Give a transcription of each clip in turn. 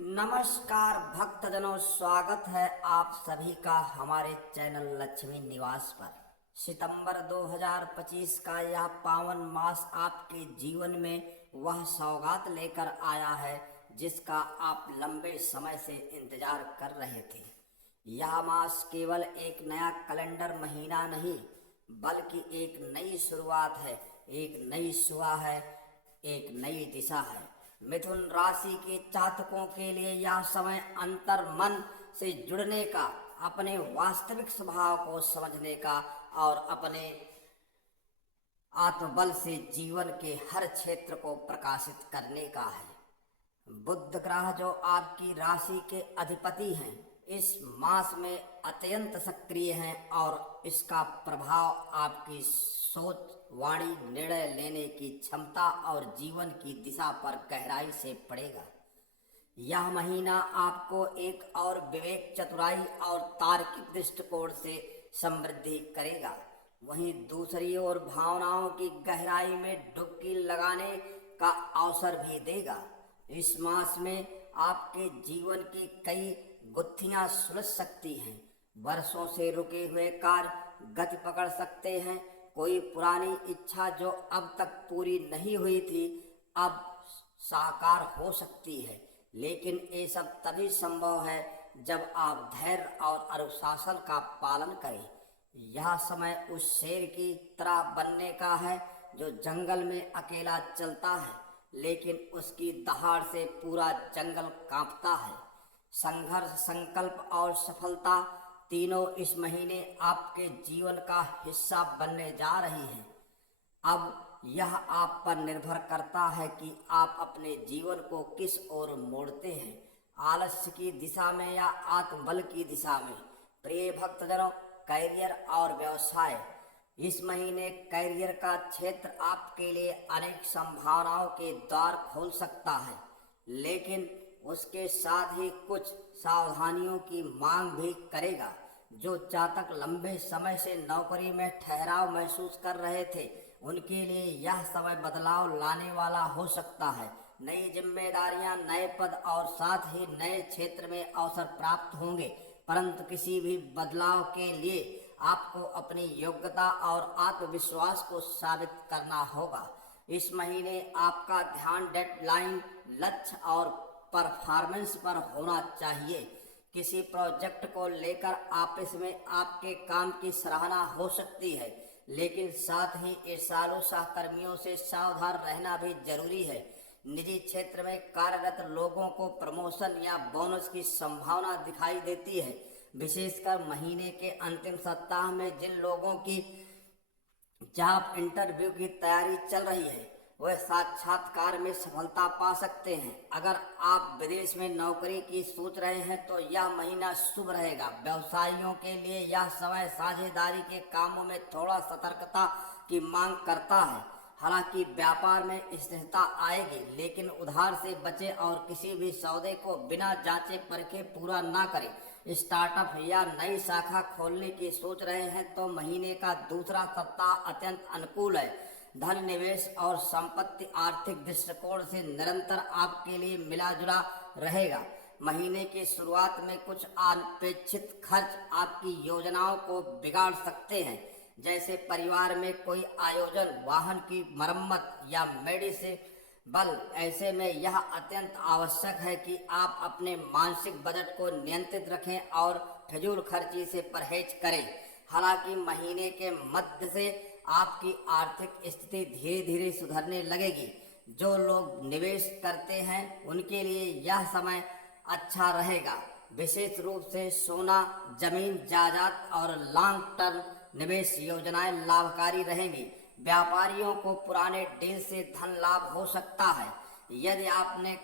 नमस्कार भक्तजनों, स्वागत है आप सभी का हमारे चैनल लक्ष्मी निवास पर। सितंबर 2025 का यह पावन मास आपके जीवन में वह सौगात लेकर आया है जिसका आप लंबे समय से इंतजार कर रहे थे। यह मास केवल एक नया कैलेंडर महीना नहीं बल्कि एक नई शुरुआत है, एक नई सुबह है, एक नई दिशा है। मिथुन राशि के जातकों के लिए यह समय अंतर मन से जुड़ने का, अपने वास्तविक स्वभाव को समझने का और अपने आत्मबल से जीवन के हर क्षेत्र को प्रकाशित करने का है। बुध ग्रह जो आपकी राशि के अधिपति हैं, इस मास में अत्यंत सक्रिय हैं और इसका प्रभाव आपकी सोच, वाणी, निर्णय लेने की क्षमता और जीवन की दिशा पर गहराई से पड़ेगा। यह महीना आपको एक और विवेक, चतुराई और तार्किक दृष्टिकोण से समृद्धि करेगा। वहीं दूसरी ओर भावनाओं की गहराई में डुबकी लगाने का अवसर भी देगा। इस मास में आपके जीवन की कई गुत्थियां सुलझ सकती हैं। वर्षों से रुके हुए कार्य गति पकड़ सकते हैं। कोई पुरानी इच्छा जो अब तक पूरी नहीं हुई थी अब साकार हो सकती है, लेकिन ये सब तभी संभव है जब आप धैर्य और अनुशासन का पालन करें। यह समय उस शेर की तरह बनने का है जो जंगल में अकेला चलता है लेकिन उसकी दहाड़ से पूरा जंगल कांपता है। संघर्ष, संकल्प और सफलता तीनों इस महीने आपके जीवन का हिस्सा बनने जा रही हैं। अब यह आप पर निर्भर करता है कि आप अपने जीवन को किस ओर मोड़ते हैं, आलस्य की दिशा में या आत्मबल की दिशा में। प्रिय भक्तजनों, कैरियर और व्यवसाय, इस महीने कैरियर का क्षेत्र आपके लिए अनेक संभावनाओं के द्वार खोल सकता है, लेकिन उसके साथ ही कुछ सावधानियों की मांग भी करेगा। जो जातक लंबे समय से नौकरी में ठहराव महसूस कर रहे थे, उनके लिए यह समय बदलाव लाने वाला हो सकता है। नई जिम्मेदारियां, नए पद और साथ ही नए क्षेत्र में अवसर प्राप्त होंगे, परंतु किसी भी बदलाव के लिए आपको अपनी योग्यता और आत्मविश्वास को साबित करना होगा। इस महीने आपका ध्यान डेडलाइन, लक्ष्य और परफॉर्मेंस पर होना चाहिए। किसी प्रोजेक्ट को लेकर आपस में आपके काम की सराहना हो सकती है, लेकिन साथ ही ईर्ष्यालु सहकर्मियों से सावधान रहना भी जरूरी है। निजी क्षेत्र में कार्यरत लोगों को प्रमोशन या बोनस की संभावना दिखाई देती है। विशेषकर महीने के अंतिम सप्ताह में जिन लोगों की जॉब इंटरव्यू की तैयारी चल रही है वह साक्षात्कार में सफलता पा सकते हैं। अगर आप विदेश में नौकरी की सोच रहे हैं तो यह महीना शुभ रहेगा। व्यवसायियों के लिए यह समय साझेदारी के कामों में थोड़ा सतर्कता की मांग करता है। हालांकि व्यापार में स्थिरता आएगी, लेकिन उधार से बचें और किसी भी सौदे को बिना जांचे परखे पूरा ना करें। स्टार्टअप या नई शाखा खोलने की सोच रहे हैं तो महीने का दूसरा सप्ताह अत्यंत अनुकूल है। धन, निवेश और संपत्ति आर्थिक दृष्टिकोण से निरंतर आपके लिए मिला जुला रहेगा। महीने की शुरुआत में कुछ अनपेक्षित खर्च आपकी योजनाओं को बिगाड़ सकते हैं, जैसे परिवार में कोई आयोजन, वाहन की मरम्मत या मेडिसिन। ऐसे में यह अत्यंत आवश्यक है कि आप अपने मानसिक बजट को नियंत्रित रखें और फिजूल खर्ची से परहेज करें। हालांकि महीने के मध्य से आपकी आर्थिक स्थिति धीरे धीरे सुधरने लगेगी। जो लोग निवेश करते हैं उनके लिए यह समय अच्छा रहेगा। विशेष रूप से सोना, जमीन, जायदाद और लॉन्ग टर्म निवेश योजनाएं लाभकारी रहेंगी। व्यापारियों को पुराने डील से धन लाभ हो सकता है। यदि आपने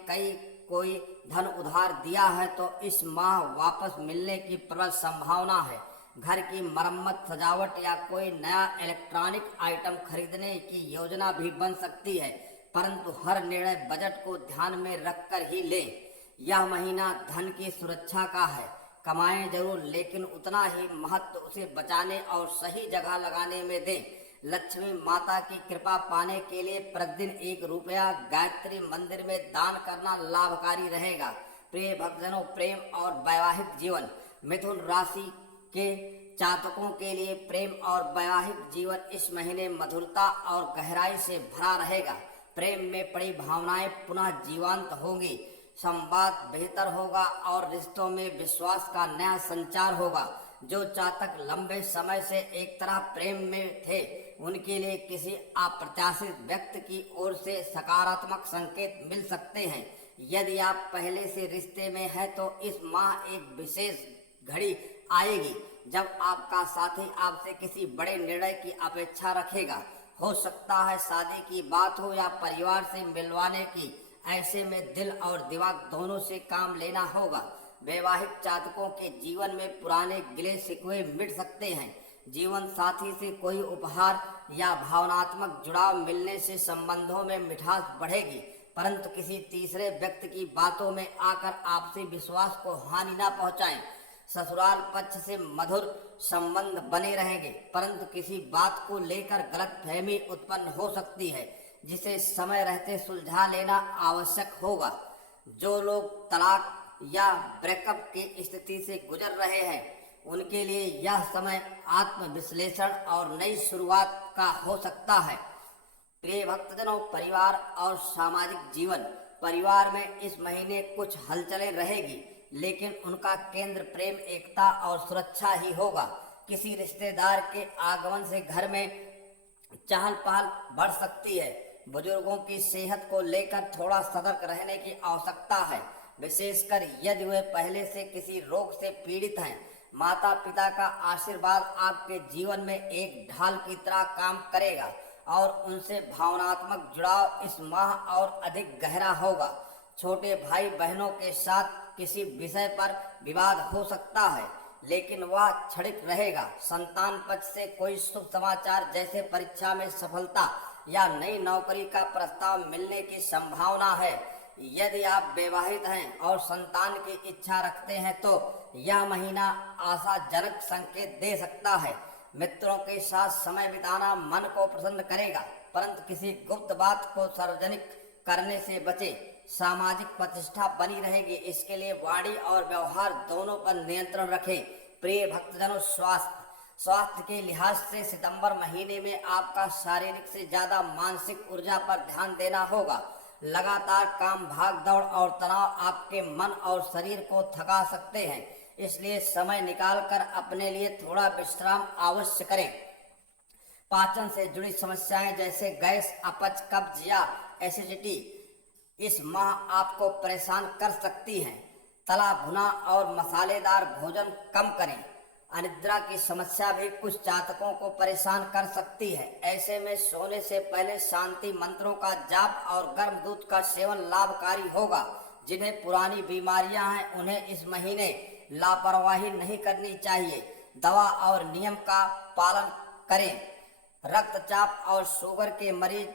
कोई धन उधार दिया है तो इस माह वापस मिलने की प्रबल संभावना है। घर की मरम्मत, सजावट या कोई नया इलेक्ट्रॉनिक आइटम खरीदने की योजना भी बन सकती है, परंतु हर निर्णय बजट को ध्यान में रखकर ही लें। यह महीना धन की सुरक्षा का है। कमाएं जरूर, लेकिन उतना ही महत्व उसे बचाने और सही जगह लगाने में दें। लक्ष्मी माता की कृपा पाने के लिए प्रतिदिन 1 रुपया गायत्री मंदिर में दान करना लाभकारी रहेगा। प्रिय भक्तजनों, प्रेम और वैवाहिक जीवन। मिथुन राशि के जातकों के लिए प्रेम और वैवाहिक जीवन इस महीने मधुरता और गहराई से भरा रहेगा। प्रेम में पड़ी भावनाएं पुनः जीवंत होंगी, संवाद बेहतर होगा और रिश्तों में विश्वास का नया संचार होगा। जो जातक लंबे समय से एक तरह प्रेम में थे, उनके लिए किसी अप्रत्याशित व्यक्ति की ओर से सकारात्मक संकेत मिल सकते हैं। यदि आप पहले से रिश्ते में हैं तो इस माह एक विशेष घड़ी आएगी जब आपका साथी आपसे किसी बड़े निर्णय की अपेक्षा रखेगा। हो सकता है शादी की बात हो या परिवार से मिलवाने की। ऐसे में दिल और दिमाग दोनों से काम लेना होगा। वैवाहिक जातकों के जीवन में पुराने गिले शिकवे मिट सकते हैं। जीवन साथी से कोई उपहार या भावनात्मक जुड़ाव मिलने से संबंधों में मिठास बढ़ेगी, परंतु किसी तीसरे व्यक्ति की बातों में आकर आपसी विश्वास को हानि न पहुंचाएं। ससुराल पक्ष से मधुर संबंध बने रहेंगे, परंतु किसी बात को लेकर गलतफहमी उत्पन्न हो सकती है, जिसे समय रहते सुलझा लेना आवश्यक होगा। जो लोग तलाक या ब्रेकअप की स्थिति से गुजर रहे हैं, उनके लिए यह समय आत्मविश्लेषण और नई शुरुआत का हो सकता है। प्रिय भक्तजनों, परिवार और सामाजिक जीवन। परिवार में इस महीने कुछ हलचलें रहेगी, लेकिन उनका केंद्र प्रेम, एकता और सुरक्षा ही होगा। किसी रिश्तेदार के आगमन से घर में चहल पहल बढ़ सकती है। बुजुर्गों की सेहत को लेकर थोड़ा सतर्क रहने की आवश्यकता है, विशेषकर यदि वे पहले से किसी रोग से पीड़ित हैं। माता पिता का आशीर्वाद आपके जीवन में एक ढाल की तरह काम करेगा और उनसे भावनात्मक जुड़ाव इस माह और अधिक गहरा होगा। छोटे भाई बहनों के साथ किसी विषय पर विवाद हो सकता है, लेकिन वह क्षणिक रहेगा। संतान पक्ष से कोई शुभ समाचार जैसे परीक्षा में सफलता या नई नौकरी का प्रस्ताव मिलने की संभावना है। यदि आप विवाहित हैं और संतान की इच्छा रखते हैं तो यह महीना आशाजनक संकेत दे सकता है। मित्रों के साथ समय बिताना मन को प्रसन्न करेगा, परंतु किसी गुप्त बात को सार्वजनिक करने से बचें। सामाजिक प्रतिष्ठा बनी रहेगी, इसके लिए वाणी और व्यवहार दोनों पर नियंत्रण रखें। प्रिय भक्तजनों, स्वास्थ्य के लिहाज से सितंबर महीने में आपका शारीरिक से ज्यादा मानसिक ऊर्जा पर ध्यान देना होगा। लगातार काम, भाग दौड़ और तनाव आपके मन और शरीर को थका सकते हैं, इसलिए समय निकालकर अपने लिए थोड़ा विश्राम अवश्य करें। पाचन से जुड़ी समस्याएं जैसे गैस, अपच, कब्ज या एसिडिटी इस माह आपको परेशान कर सकती हैं। तला भुना और मसालेदार भोजन कम करें। अनिद्रा की समस्या भी कुछ जातकों को परेशान कर सकती है। ऐसे में सोने से पहले शांति मंत्रों का जाप और गर्म दूध का सेवन लाभकारी होगा। जिन्हें पुरानी बीमारियां हैं, उन्हें इस महीने लापरवाही नहीं करनी चाहिए। दवा और नियम का पालन करें। रक्तचाप और शुगर के मरीज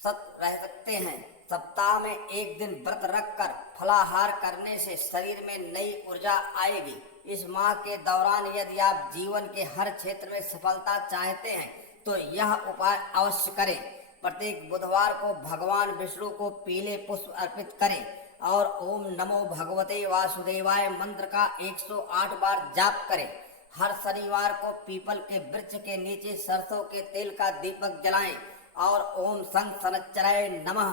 सत रह सकते हैं। सप्ताह में एक दिन व्रत रखकर फलाहार करने से शरीर में नई ऊर्जा आएगी। इस माह के दौरान यदि आप जीवन के हर क्षेत्र में सफलता चाहते हैं तो यह उपाय अवश्य करें। प्रत्येक बुधवार को भगवान विष्णु को पीले पुष्प अर्पित करें और ओम नमो भगवते वासुदेवाय मंत्र का 108 बार जाप करें। हर शनिवार को पीपल के वृक्ष के नीचे सरसों के तेल का दीपक जलाएं और ओम सन शनिश्चराय नमः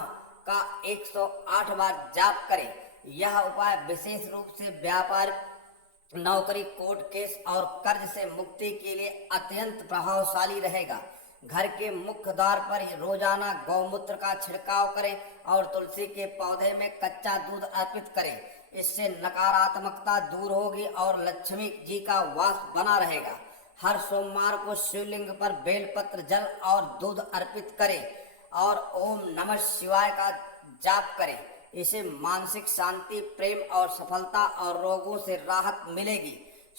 का 108 बार जाप करें। यह उपाय विशेष रूप से व्यापार, नौकरी, कोर्ट केस और कर्ज से मुक्ति के लिए अत्यंत प्रभावशाली रहेगा। घर के मुख्य द्वार पर रोजाना गौमूत्र का छिड़काव करें और तुलसी के पौधे में कच्चा दूध अर्पित करें। इससे नकारात्मकता दूर होगी और लक्ष्मी जी का वास बना रहेगा। हर सोमवार को शिवलिंग पर बेलपत्र, जल और दूध अर्पित करें और ओम नमः शिवाय का जाप करें। इसे मानसिक शांति, प्रेम और सफलता और रोगों से राहत मिलेगी।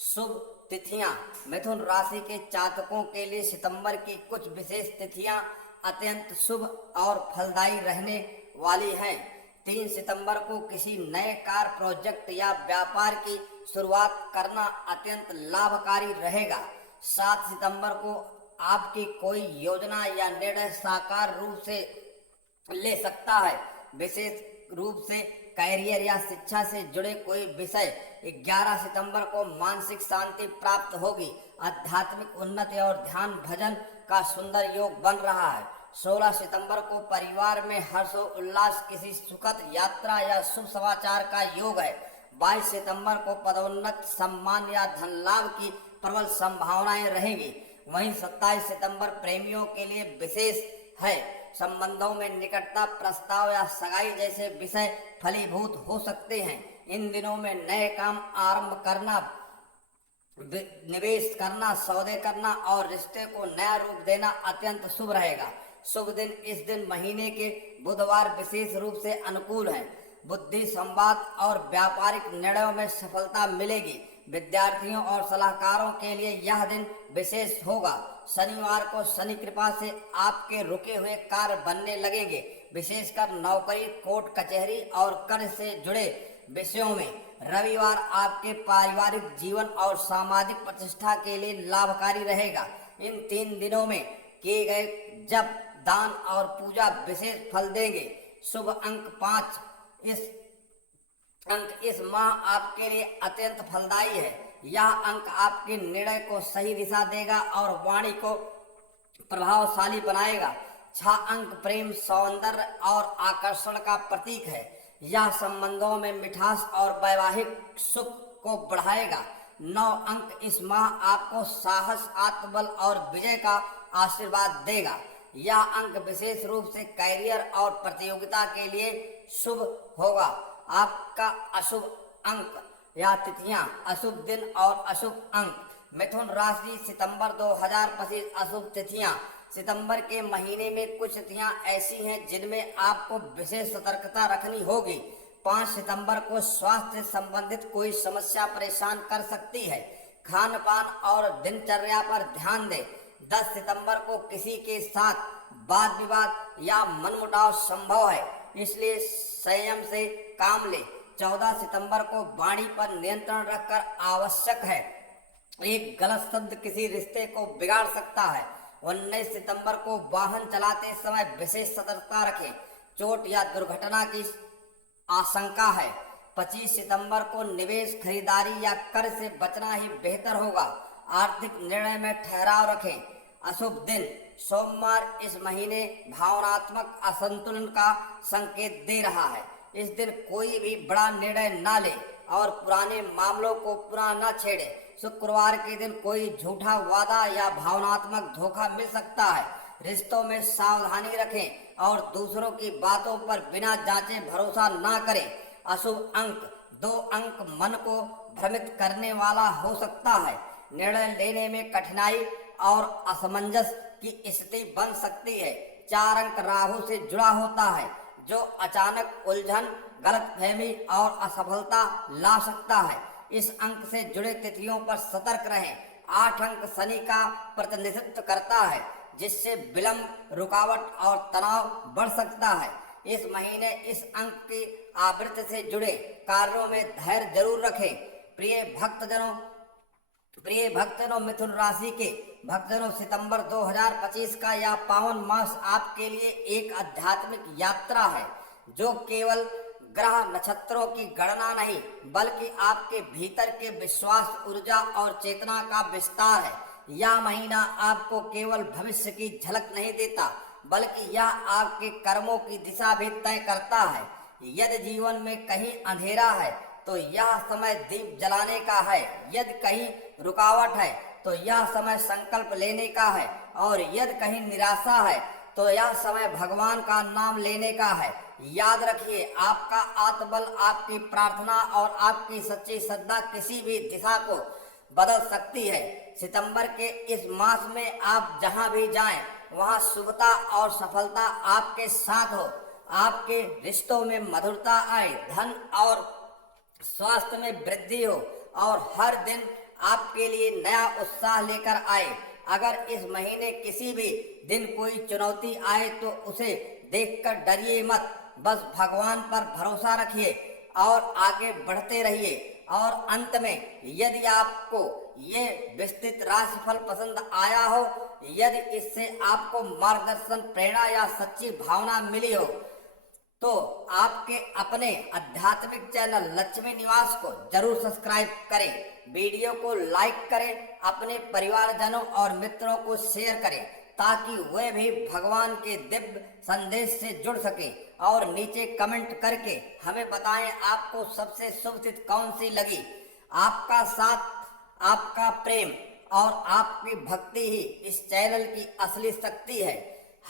शुभ तिथियां। मिथुन राशि के जातकों के लिए सितंबर की कुछ विशेष तिथियां अत्यंत शुभ और फलदायी रहने वाली हैं। 3 सितंबर को किसी नए कार्य, प्रोजेक्ट या व्यापार की शुरुआत करना अत्यंत लाभकारी रहेगा। 7 सितंबर को आपकी कोई योजना या निर्णय साकार रूप से ले सकता है। विशेष रूप से कैरियर या शिक्षा से जुड़े कोई विषय। 11 सितंबर को मानसिक शांति प्राप्त होगी। आध्यात्मिक उन्नति और ध्यान भजन का सुंदर योग बन रहा है। 16 सितंबर को परिवार में हर्षोल्लास, किसी सुखद यात्रा या शुभ समाचार का योग है। 22 सितंबर को पदोन्नत, सम्मान या धन लाभ की प्रबल संभावनाएं रहेंगी। वहीं 27 सितंबर प्रेमियों के लिए विशेष है। संबंधों में निकटता, प्रस्ताव या सगाई जैसे विषय फलीभूत हो सकते हैं। इन दिनों में नए काम आरंभ करना, निवेश करना, सौदे करना और रिश्ते को नया रूप देना अत्यंत शुभ रहेगा। शुभ दिन इस दिन महीने के बुधवार विशेष रूप से अनुकूल है। बुद्धि, संवाद और व्यापारिक निर्णयों में सफलता मिलेगी। विद्यार्थियों और सलाहकारों के लिए यह दिन विशेष होगा। शनिवार को शनि कृपा से आपके रुके हुए कार्य बनने लगेंगे। विशेषकर नौकरी, कोर्ट कचहरी और कर से जुड़े विषयों में। रविवार आपके पारिवारिक जीवन और सामाजिक प्रतिष्ठा के लिए लाभकारी रहेगा। इन 3 दिनों में किए गए जप, दान और पूजा विशेष फल देंगे। शुभ अंक 5। इस माह आपके लिए अत्यंत फलदायी है। यह अंक आपके निर्णय को सही दिशा देगा और वाणी को प्रभावशाली बनाएगा। 6 अंक प्रेम, सौंदर्य और आकर्षण का प्रतीक है। यह संबंधों में मिठास और वैवाहिक सुख को बढ़ाएगा। 9 अंक इस माह आपको साहस, आत्मबल और विजय का आशीर्वाद देगा। यह अंक विशेष रूप से कैरियर और प्रतियोगिता के लिए शुभ होगा। आपका अशुभ अंक या तिथियां, अशुभ दिन और अशुभ अंक। मिथुन राशि, सितंबर 2025 अशुभ तिथियां। सितंबर के महीने में कुछ तिथियां ऐसी हैं जिनमें आपको विशेष सतर्कता रखनी होगी। 5 सितंबर को स्वास्थ्य से संबंधित कोई समस्या परेशान कर सकती है। खान पान और दिनचर्या पर ध्यान दें। 10 सितंबर को किसी के साथ वाद विवाद या मनमुटाव संभव है, इसलिए संयम से काम ले। 14 सितंबर को वाणी पर नियंत्रण रखकर आवश्यक है। एक गलत शब्द किसी रिश्ते को बिगाड़ सकता है। 19 सितंबर को वाहन चलाते समय विशेष सतर्कता रखें, चोट या दुर्घटना की आशंका है। 25 सितंबर को निवेश, खरीदारी या कर से बचना ही बेहतर होगा। आर्थिक निर्णय में ठहराव रखें। अशुभ दिन सोमवार इस महीने भावनात्मक असंतुलन का संकेत दे रहा है। इस दिन कोई भी बड़ा निर्णय न ले और पुराने मामलों को पुनः न छेड़े। शुक्रवार के दिन कोई झूठा वादा या भावनात्मक धोखा मिल सकता है। रिश्तों में सावधानी रखें और दूसरों की बातों पर बिना जांचे भरोसा न करें। अशुभ अंक 2 अंक मन को भ्रमित करने वाला हो सकता है। निर्णय लेने में कठिनाई और असमंजस की स्थिति बन सकती है। 4 अंक राहु से जुड़ा होता है, जो अचानक उलझन, गलतफहमी और असफलता ला सकता है। इस अंक से जुड़े तिथियों पर सतर्क रहें। 8 अंक शनि का प्रतिनिधित्व करता है, जिससे विलंब, रुकावट और तनाव बढ़ सकता है। इस महीने इस अंक की आवृत्ति से जुड़े कार्यों में धैर्य जरूर रखें। प्रिय भक्तजनों, मिथुन राशि के भक्तजनों, सितंबर 2025 का यह पावन मास आपके लिए एक आध्यात्मिक यात्रा है, जो केवल ग्रह नक्षत्रों की गणना नहीं, बल्कि आपके भीतर के विश्वास, ऊर्जा और चेतना का विस्तार है। यह महीना आपको केवल भविष्य की झलक नहीं देता, बल्कि यह आपके कर्मों की दिशा भी तय करता है। यदि जीवन में कहीं अंधेरा है तो यह समय दीप जलाने का है। यदि कहीं रुकावट है तो यह समय संकल्प लेने का है, और यदि कहीं निराशा है तो यह समय भगवान का नाम लेने का है। याद रखिए, आपका आत्मबल, आपकी प्रार्थना और आपकी सच्ची श्रद्धा किसी भी दिशा को बदल सकती है। सितंबर के इस मास में आप जहां भी जाएं, वहां शुभता और सफलता आपके साथ हो। आपके रिश्तों में मधुरता आए, धन और स्वास्थ्य में वृद्धि हो, और हर दिन आपके लिए नया उत्साह लेकर आए। अगर इस महीने किसी भी दिन कोई चुनौती आए तो उसे देखकर डरिए मत, बस भगवान पर भरोसा रखिए और आगे बढ़ते रहिए। और अंत में, यदि आपको ये विस्तृत राशिफल पसंद आया हो, यदि इससे आपको मार्गदर्शन, प्रेरणा या सच्ची भावना मिली हो, तो आपके अपने आध्यात्मिक चैनल लक्ष्मी निवास को जरूर सब्सक्राइब करें, वीडियो को लाइक करें, अपने परिवारजनों और मित्रों को शेयर करें ताकि वे भी भगवान के दिव्य संदेश से जुड़ सके। और नीचे कमेंट करके हमें बताएं आपको सबसे शुभ तिथि कौन सी लगी। आपका साथ, आपका प्रेम और आपकी भक्ति ही इस चैनल की असली शक्ति है।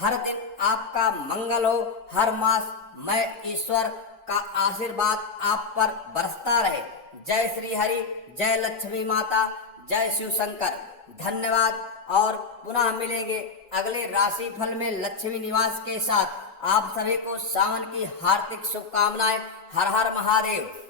हर दिन आपका मंगल हो। हर मास मैं ईश्वर का आशीर्वाद आप पर बरसता रहे। जय श्री हरि, जय लक्ष्मी माता, जय शिव शंकर। धन्यवाद और पुनः मिलेंगे अगले राशि फल में लक्ष्मी निवास के साथ। आप सभी को सावन की हार्दिक शुभकामनाएं। हर हर महादेव।